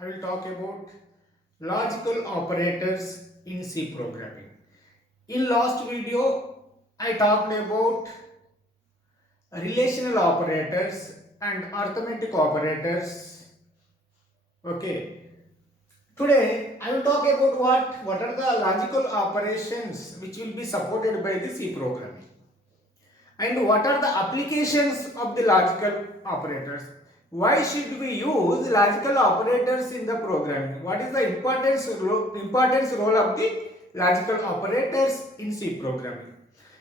I will talk about logical operators in C programming. In last video, I talked about relational operators and arithmetic operators. Okay. Today, I will talk about what are the logical operations which will be supported by the C programming. And what are the applications of the logical operators? Why should we use logical operators in the programming? What is the importance role of the logical operators in C programming?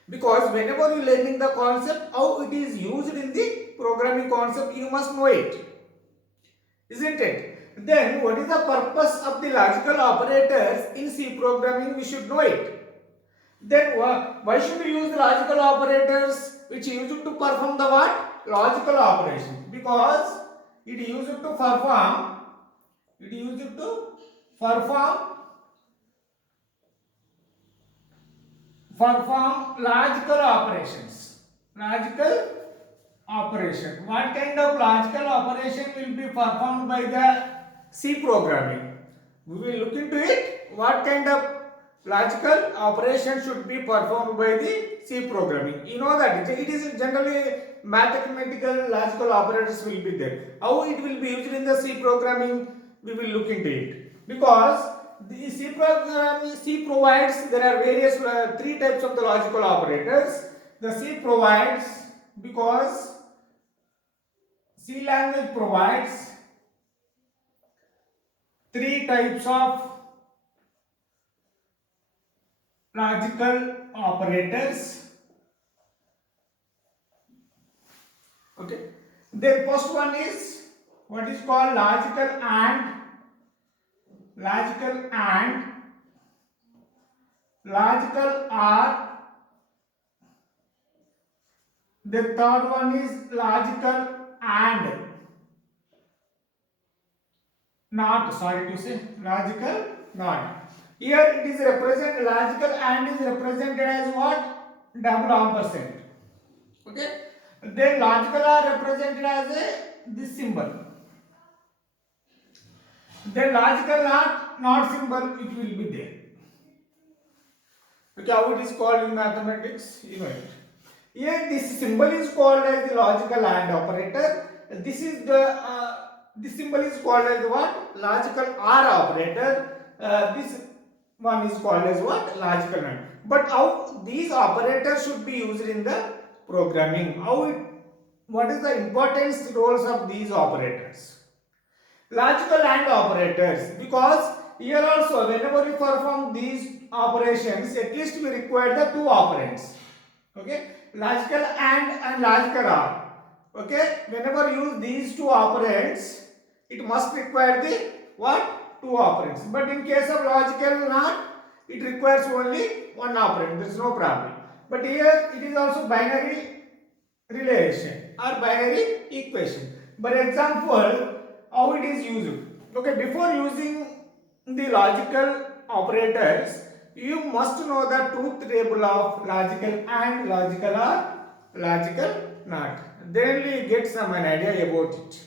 Because whenever you learning the concept, how it is used in the programming concept, you must know it, isn't it? Then what is the purpose of the logical operators in C programming? We should know it. Then why should we use the logical operators which used to perform the what? Logical operation. Because it used to perform logical operations. Logical operation. What kind of logical operation will be performed by the C programming? We will look into it. What kind of logical operation should be performed by the C programming? You know that it is generally mathematical logical operators will be there. How it will be used in the C programming? We will look into it. Because the C programming, C provides, there are various three types of the logical operators. The C provides, because C language provides three types of logical operators. Okay. The first one is what is called logical and, logical or. The third one is logical and not, sorry to say, logical not. Here it is represented, logical and is represented as what? Double ampersand. Okay. Then logical are represented as this symbol. Then logical not symbol, it will be there. Okay, how it is called in mathematics, you know it. Here this symbol is called as the logical and operator. This is the this symbol is called as what? Logical or operator. This one is called as what? Logical and. But how these operators should be used in the programming? How it? What is the importance roles of these operators? Logical and operators, because here also whenever we perform these operations, at least we require the two operands. Okay, logical and logical or. Okay, whenever you use these two operands, it must require the what? Two operands. But in case of logical not, it requires only one operand. There is no problem. But here it is also binary relation or binary equation. For example, how it is used? Okay, before using the logical operators, you must know the truth table of logical and logical or logical not. Then you get some an idea about it.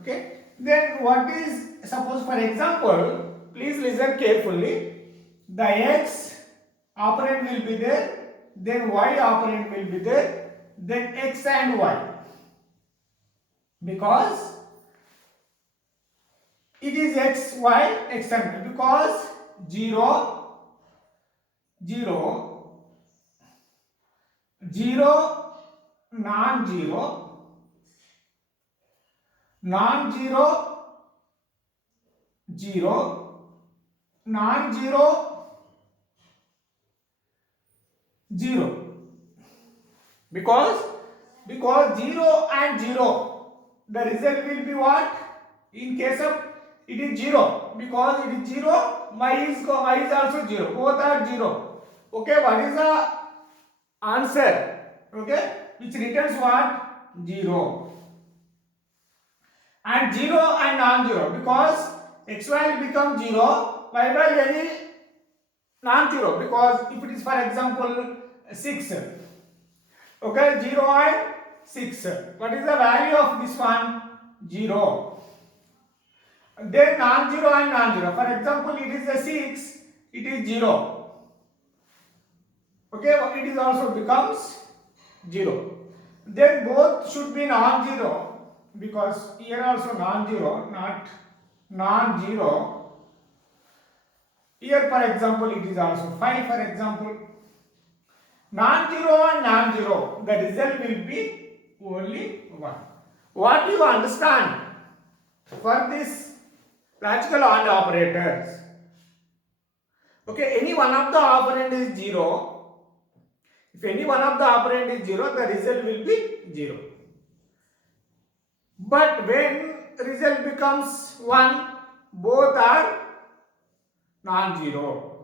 Okay. Then what is, suppose for example, please listen carefully. The x operand will be there, then y operand will be there, then x and y. Because it is x, y, x and y. Because 0, 0, 0, non-zero, non-zero, 0, non-zero, 0. Because 0 and 0, the result will be what? In case of it is 0, because it is 0, y is also 0, both are 0. Okay, what is the answer? Okay, which returns what? 0. And 0 and non-zero, because xy will become 0, y very non-zero, because if it is for example 6. Okay, 0 and 6. What is the value of this one? 0. then non-zero and non-zero. For example, it is a 6, it is 0. Okay, it is also becomes 0. Then both should be non-zero, because here also non-zero, not non-zero. Here for example it is also 5 for example. Non-zero and non-zero, the result will be only 1. What do you understand for this logical AND operators? Okay, any one of the operand is 0. If any one of the operand is 0, the result will be 0. But when result becomes 1, both are non-zero.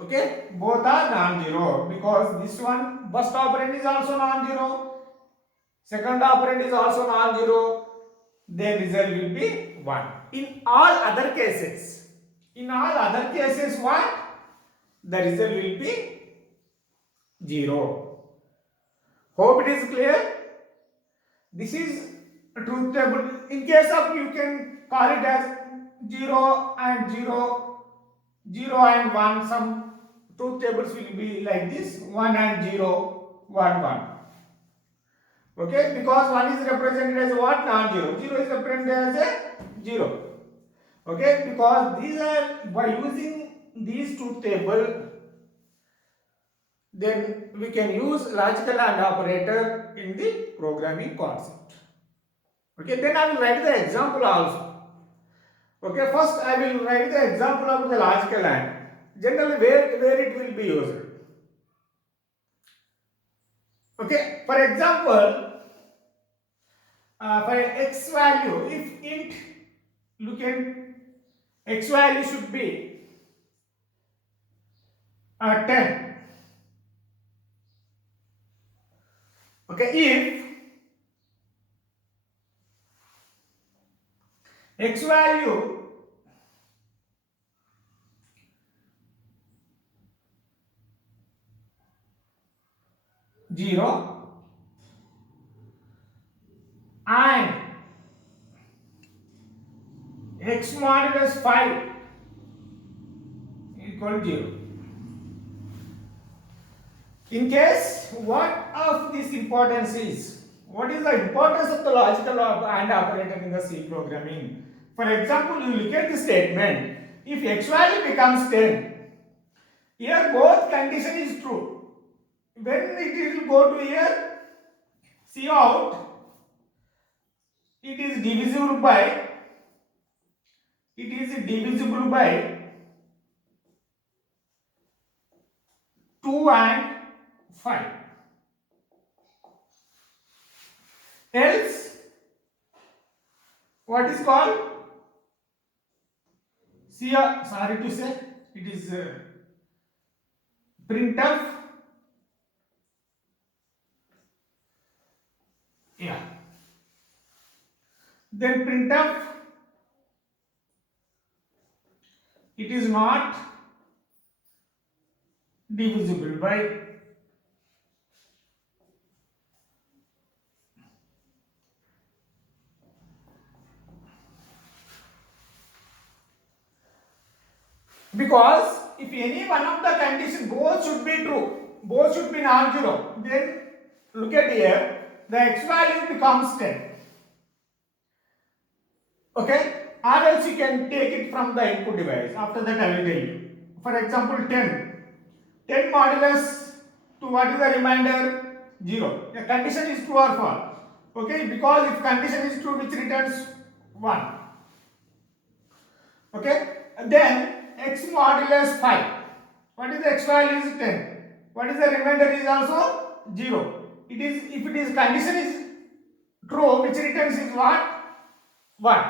Okay, both are non-zero, because this one first operand is also non-zero, second operand is also non-zero, then result will be 1. In all other cases, what? The result will be 0. Hope it is clear. This is a truth table. In case of, you can call it as 0 and 0, 0 and 1. Some truth tables will be like this: 1 and 0, 1, 1. Okay, because 1 is represented as what? Non-zero. 0 is represented as a 0. Okay, because these are, by using these truth table, then we can use logical AND operator in the programming concept. Okay, then I will write the example also. Okay, first I will write the example of the logical AND. Generally, where it will be used. Okay, for example, for x value, if int, look at x value should be 10. Okay, if x value zero and x modulus 5 equal to 0. In case, what of this importance is? What is the importance of the logical AND operator in the C programming? For example, you look at the statement. If x value becomes 10, here both condition is true. When it will go to here, see out, it is divisible by 2 and 5. Else, what is called? See, sorry to say, it is printf. Yeah. Then printf, it is not divisible by because if any one of the conditions, both should be true, both should be non-zero, then look at here, the x value becomes 10. Okay, or else you can take it from the input device. After that I will tell you. For example, 10 modulus to what is the remainder? 0. The condition is true or false. Okay, because if condition is true, which returns 1. Okay, and then x modulus 5. What is the x value is 10. What is the remainder is also 0. It is, if it is condition is true, which returns is what? 1.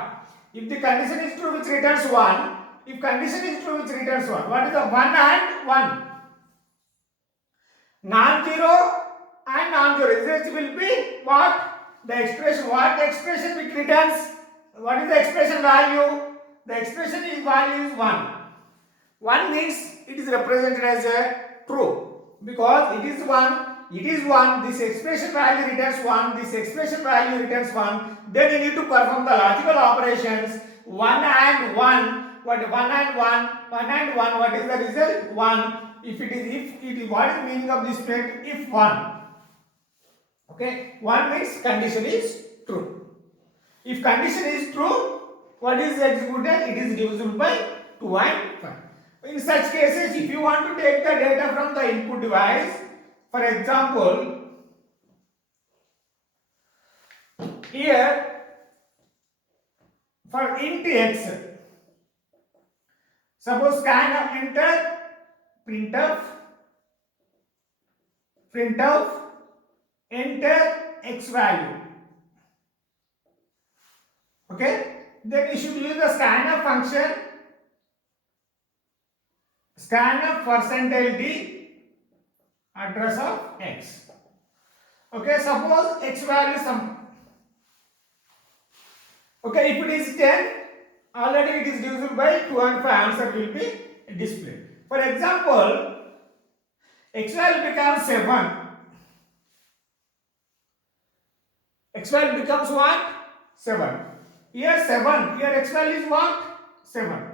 If the condition is true, which returns 1. If condition is true, which returns 1. What is the 1 and 1? Non-zero and non-zero. Result will be what? The expression. What expression which returns? What is the expression value? The expression is value is 1. 1 means it is represented as a true, because it is 1. It is 1. This expression value returns 1. This expression value returns 1. Then you need to perform the logical operations. 1 and 1. What 1 and 1? 1 and 1. What is the result? 1. If it is, what is the meaning of this statement? If 1. Okay, 1 means condition is true. If condition is true, what is executed? It is divisible by 2 and 5. In such cases, if you want to take the data from the input device, for example, here for int x, suppose scanf enter printf enter x value. Okay, then you should use the scanf function, scanf %d address of x. Okay, suppose x value some. Okay, if it is 10, already it is divisible by 2 and 5, answer will be displayed. For example, x value becomes 7. X value becomes what? 7. Here 7. Here x value is what? 7.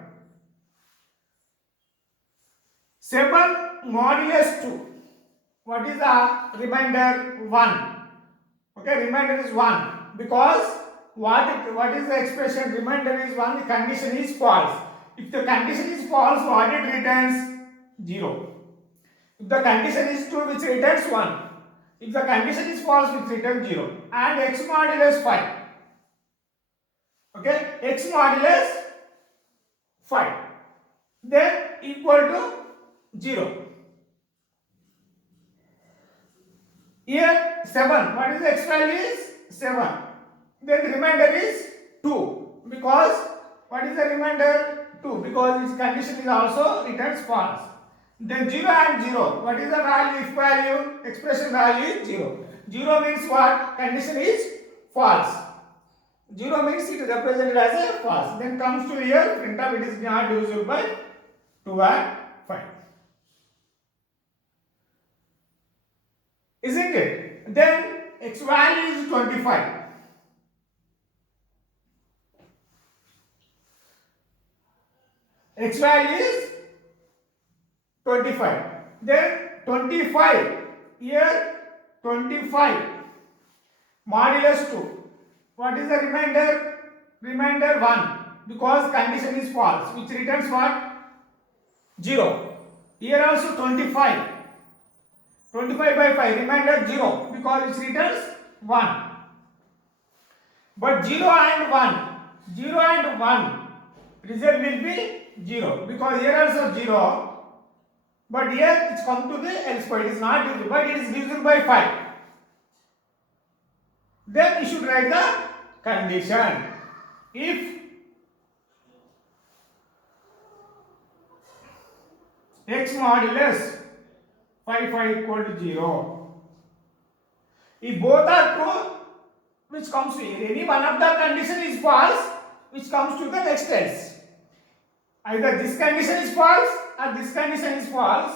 7 modulus 2. What is the remainder? 1. Okay, remainder is 1. Because what is the expression? Remainder is 1. The condition is false. If the condition is false, what it returns? 0. If the condition is true, which returns 1. If the condition is false, which returns 0. And x modulus 5. Okay, x modulus 5. Then equal to 0. Here 7. What is the x value is? 7. Then the remainder is 2. Because what is the remainder? 2. Because its condition is also returns false. Then 0 and 0. What is the value? If value, expression value is 0. 0 means what? Condition is false. 0 means it is represented as a false. Then comes to here, printf, it is not divisible by 2 and 5. Isn't it? Then x value is 25. X value is 25. Then 25. Here 25 modulus 2. What is the remainder? Remainder 1. Because condition is false, which returns what? 0. Here also 25. 25 by 5, remainder 0. Because it returns 1. But 0 and 1. 0 and 1. Result will be 0. Because here also 0. But here it's come to the else point. It is not divisible, but it is divisible by 5. Then you should write the condition. If x modulus 5 equal to 0. If both are true, which comes to here, any one of the condition is false, which comes to the next else. Either this condition is false or this condition is false.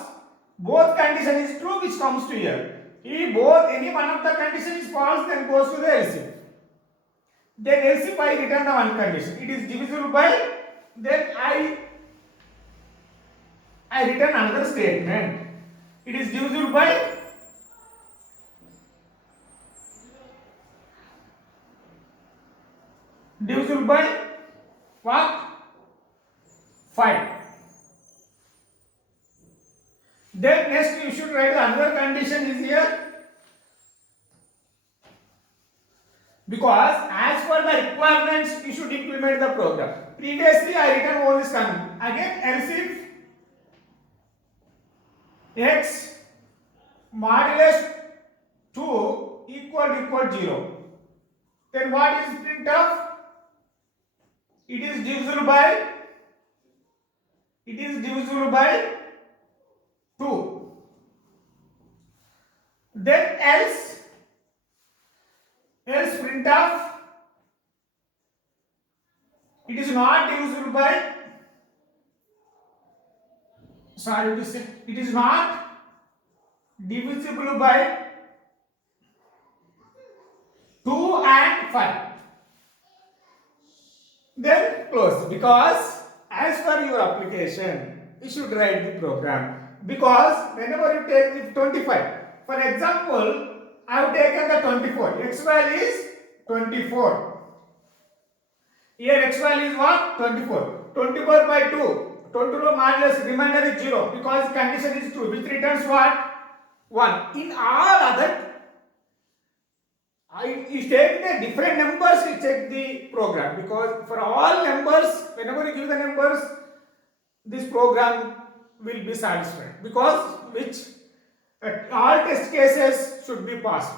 Both condition is true, which comes to here. If any one of the condition is false, then goes to the else if. Then else if I return the one condition, it is divisible by, then I return another statement. It is divisible by what? 5. Then next you should write another condition is here. Because as per the requirements, you should implement the program. Previously I written all this condition. Again else if x modulus 2 equal 0. Then what is printf? It is divisible by 2. Then else printf, it is not divisible by, it is not divisible by 2 and 5. then close, because as per your application you should write the program, because whenever you take the 25, for example I have taken the 24, x value is 24, here x value is what? 24, 24 by 2, 24 minus remainder is 0, because condition is true, which returns what? 1. In all other, you take the different numbers, you check the program, because for all numbers, whenever you give the numbers, this program will be satisfied, because which all test cases should be passed.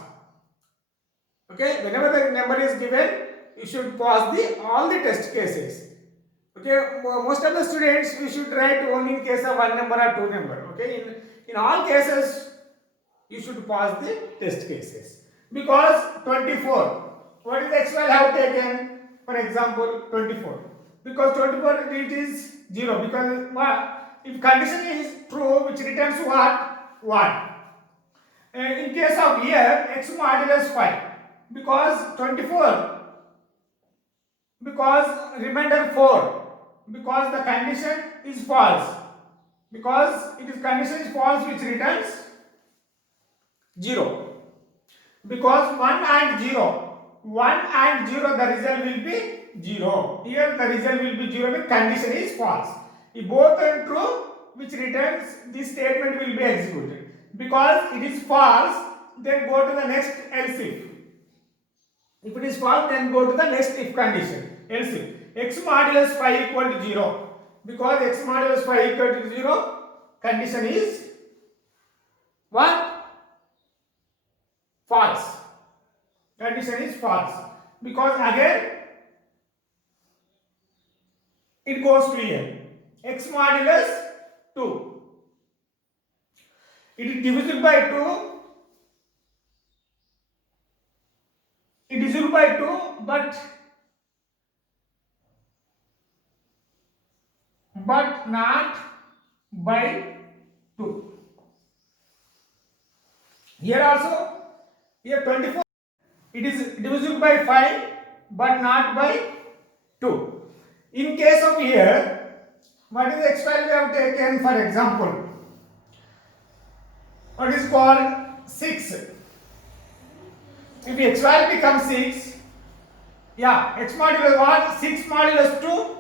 Okay, whenever the number is given, you should pass the all the test cases. Okay, most of the students we should write only in case of one number or two number. Okay, in all cases you should pass the test cases, because 24, what is the x value I have taken? For example 24, because 24 it is 0, because if condition is true, which returns what? 1. In case of here x modulus 5, because 24, because remainder 4, because the condition is false, because it is condition is false, which returns 0, because 1 and 0, 1 and 0 the result will be 0, here the result will be 0 when condition is false. If both are true, which returns, this statement will be executed, because it is false, then go to the next else if it is false, then go to the next if condition, else if x modulus 5 equal to 0, because x modulus 5 equal to 0, condition is what? False. Condition is false, because again it goes to here, x modulus 2, it is divisible by 2, it is divisible by 2, but not by 2. Here also, here 24, it is divisible by 5 but not by 2. In case of here, what is the x value we have taken? For example, what is called 6. If x value becomes 6, yeah, x modulus what? 6 modulus 2,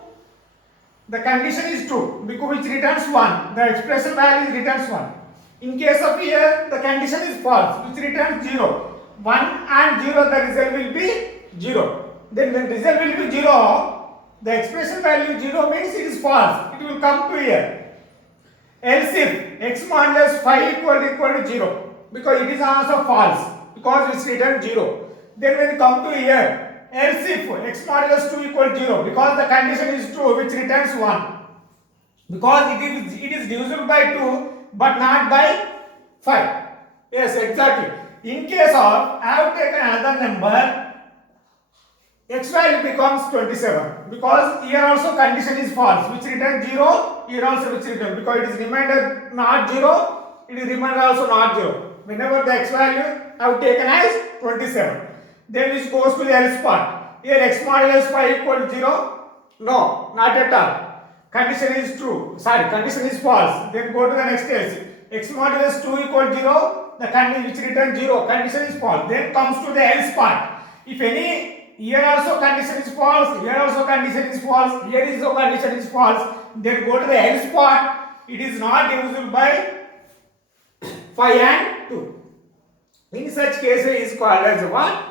the condition is true, because which returns 1, the expression value returns 1. In case of here, the condition is false, which returns 0. 1 and 0, the result will be 0. Then when result will be 0, the expression value 0 means it is false. It will come to here. Else if x modulus 5 equal to 0, because it is also false, because it is written 0. Then when you come to here, else if x modulus 2 equal to 0, because the condition is true, which returns 1, because it is divisible by 2 but not by 5. Yes, exactly. In case of, I have taken another number, x value becomes 27, because here also condition is false, which returns 0, here also which returns, because it is remainder not 0, it is remainder also not 0. Whenever the x value I have taken as 27, then this goes to the else part. Here x modulus 5 equal to 0, no, not at all. Condition is true, condition is false, then go to the next else. X modulus 2 equal to 0, the condition which returns 0, condition is false, then comes to the else part. If any, here also condition is false, here also condition is false, here is also condition is false, then go to the else part, it is not divisible by 5 and 2. In such case it is called as what?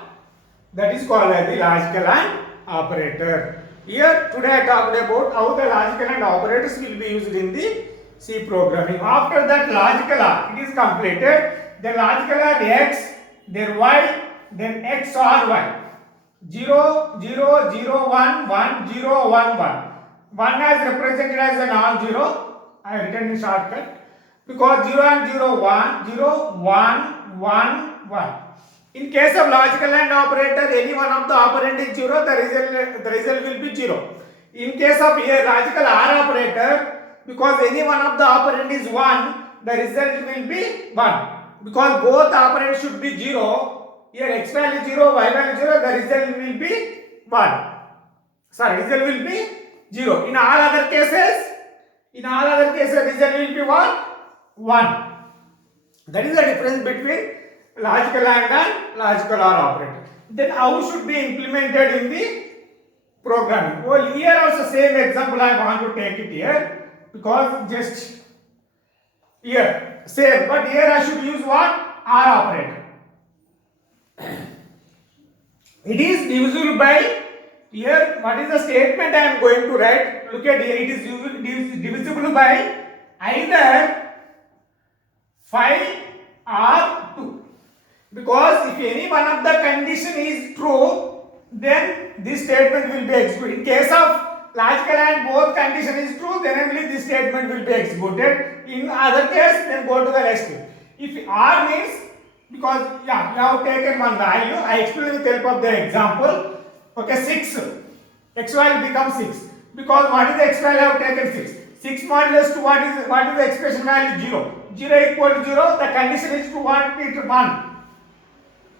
That is called as the logical and operator. Here today I talked about how the logical and operators will be used in the C programming. After that logical OR, it is completed. Then logical OR X, then Y, then X or Y. 0, 0, 0, 1, 1, 0, 1, 1. 1 is represented as a non-zero. I have written in shortcut. Because 0 and 0, 1, 0, 1, 1, 1. In case of logical AND operator, any one of the operand is 0, the result will be 0. In case of here logical OR operator, because any one of the operand is 1, the result will be 1. Because both operands should be 0, here x value 0, y value 0, the result will be 1. Sorry, result will be 0. In all other cases, result will be what? 1. That is the difference between logical and logical OR operator. Then how should be implemented in the programming? Well, here also same example I want to take it here, because just here same, but here I should use what? OR operator. It is divisible by, here what is the statement I am going to write? Look at here, it is divisible by either 5 or 2. Because if any one of the condition is true, then this statement will be executed. In case of logical and both condition is true, then only this statement will be executed. In other case, then go to the next step. If R means, because you have taken one value, I explain with help of the example. Okay, 6. X value becomes 6. Because what is the x value I have taken 6? 6 modulus to what is the expression value? 0. 0 equal to 0, the condition is to what? It 1.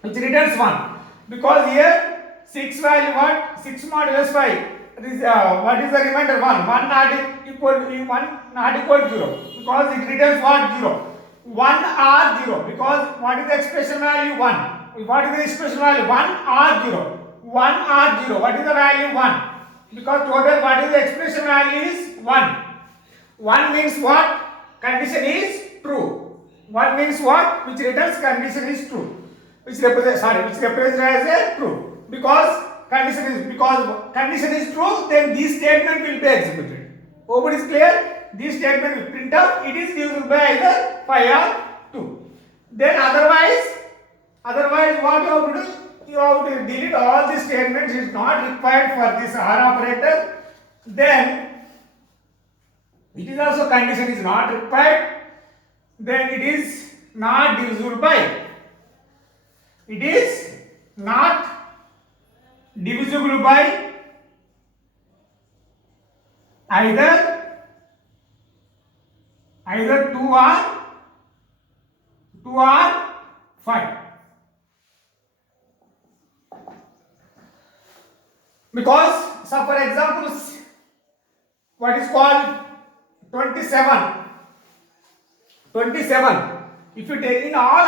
Which returns 1. Because here 6 value what? 6 modulus 5. What is the remainder? 1. 1 not equal to 0. Because it returns what? 0. 1 or 0. Because what is the expression value? 1. What is the expression value? 1 or 0. 1 or 0. What is the value? 1. Because total what is the expression value is 1. 1 means what? Condition is true. 1 means what? Which returns condition is true. Which represents as a true. Because condition is true, then this statement will be executed. Hope it is clear? This statement will print out, it is divisible by either 5 or 2. Then otherwise what you have to do? You have to delete all these statements. It is not required for this OR operator. Then it is also condition is not required. Then it is not divisible by. It is not divisible by either 2 or 5. Because, so for example, what is called 27. If you take in all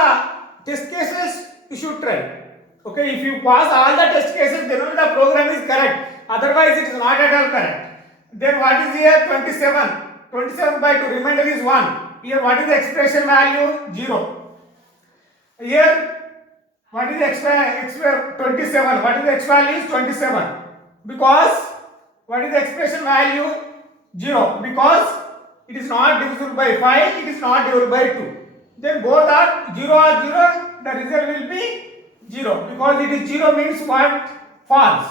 test cases, you should try. Okay, if you pass all the test cases, then only the program is correct. Otherwise, it is not at all correct. Then what is here? 27. 27 by 2, remainder is 1. Here, what is the expression value? 0. Here, what is the x 27? What is the x value? Is 27. Because, what is the expression value? 0. Because it is not divisible by 5, it is not divisible by 2. Then both are 0 or 0, the result will be 0. Because it is 0 means what? False.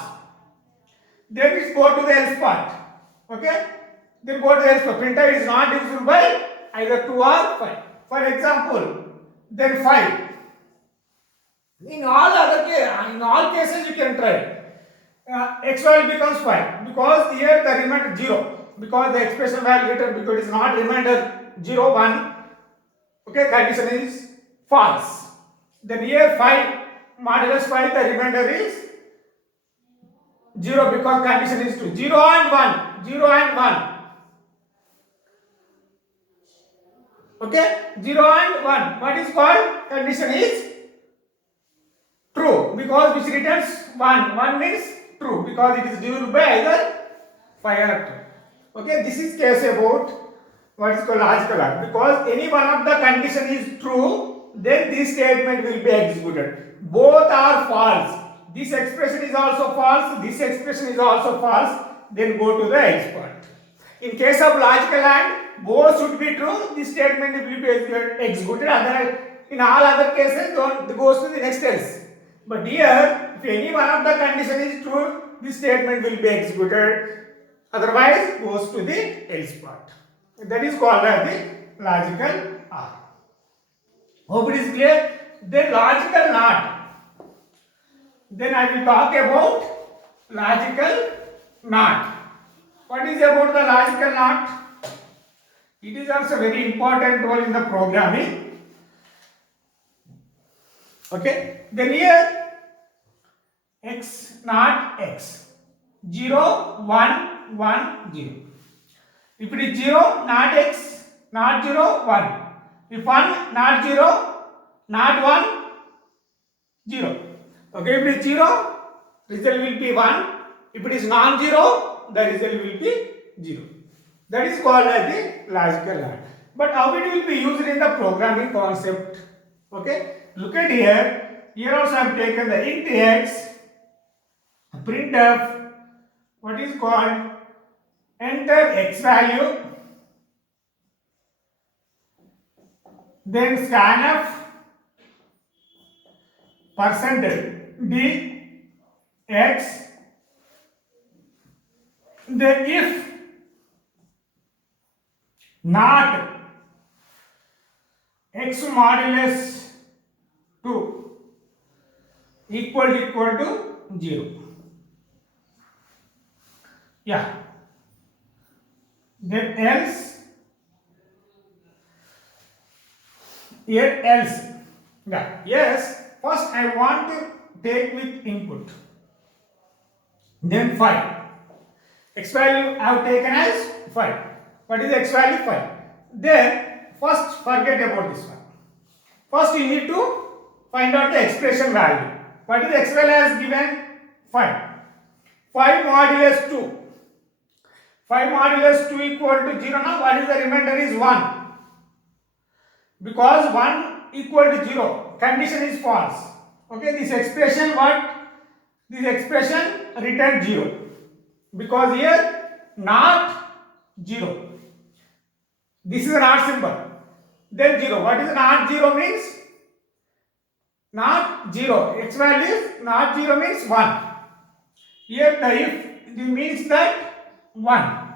Then it go to the else part. Okay? Then go to the else part. Printer is not divisible by either 2 or 5. For example, then 5. In all cases you can try. X value becomes 5 because here the remainder 0, because the expression value written, because it is not remainder 0 1. Okay, condition is false. Then here 5 modulus 5, the remainder is 0 because condition is true. 0 and 1. 0 and 1. Okay, 0 and 1. What is called? Condition is true because which returns 1. 1 means true because it is divisible by either 5 or 2. Okay, this is case about what is called logical OR. Because any one of the condition is true, then this statement will be executed. Both are false. This expression is also false. This expression is also false. Then go to the else part. In case of logical AND, both should be true. This statement will be executed. In all other cases, it goes to the next else. But here, if any one of the condition is true, this statement will be executed. Otherwise, goes to the else part. That is called as the logical OR. Hope it is clear. Then logical NOT. Then I will talk about logical NOT. What is about the logical NOT? It is also very important role in the programming. Okay. Then here x not x. 0, 1, 1, 0. If it is 0, not x, not 0, 1. If 1, not 0, not 1, 0. Okay, if it is 0, result will be 1. If it is non-zero, the result will be 0. That is called as the logical AND. But how it will be used in the programming concept? Okay, look at here. Here also I have taken the int x, printf, what is called enter x value, then scanf %d x, then if not x modulus 2 equal to 0. Yeah. Then else, here else. Yeah. Yes. First I want to take with input. Then 5. X value I have taken as 5. What is x value? 5. Then first forget about this one. First you need to find out the expression value. What is x value as given? 5. 5 modulus 2. 5 modulus 2 equal to 0. Now what is the remainder is 1. Because 1 equal to 0. Condition is false. Okay, this expression what? This expression return 0. Because here not 0. This is a not symbol. Then 0. What is not 0 means? Not 0. X value is not 0 means 1. Here the if it means that 1.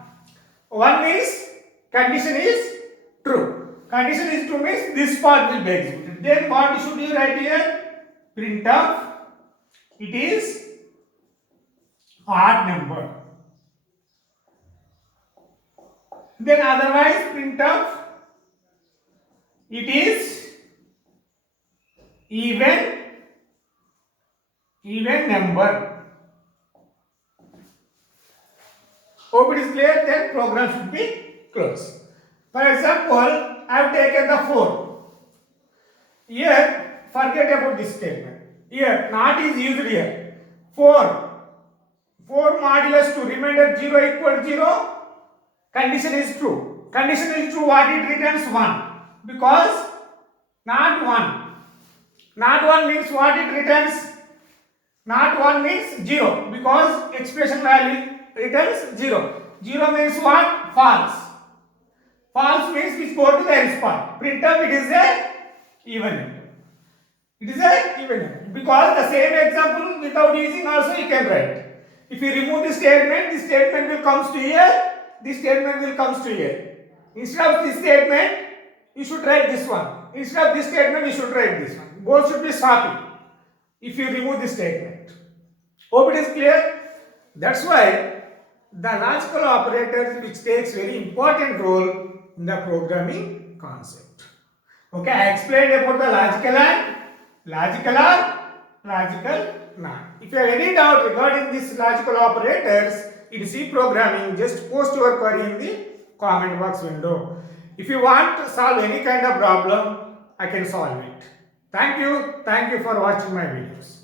1 means condition is true. Condition is true means this part will be executed. Then what should you write here? Printf it is odd number. Then otherwise printf it is even number. Hope it is clear. Then program should be closed. For example, I have taken the 4. Here forget about this statement. Here not is used here. 4 modulus 2 remainder 0 equal to 0. Condition is true. Condition is true. What it returns 1. Because not 1. Not 1 means what it returns? Not 1 means 0. Because expression value returns 0. 0 means what? False. False means we go to the else part. Printf it is a even number. It is a even number. Because the same example without using also you can write. If you remove this statement will comes to here. This statement will comes to here. Instead of this statement, you should write this one. Instead of this statement, you should write this one. Both should be swapping if you remove this statement. Hope it is clear. That's why the logical operators which takes very important role in the programming concept. Okay, I explained about the logical and logical or logical not. If you have any doubt regarding these logical operators in C programming, just post your query in the comment box window. If you want to solve any kind of problem, I can solve it. Thank you for watching my videos.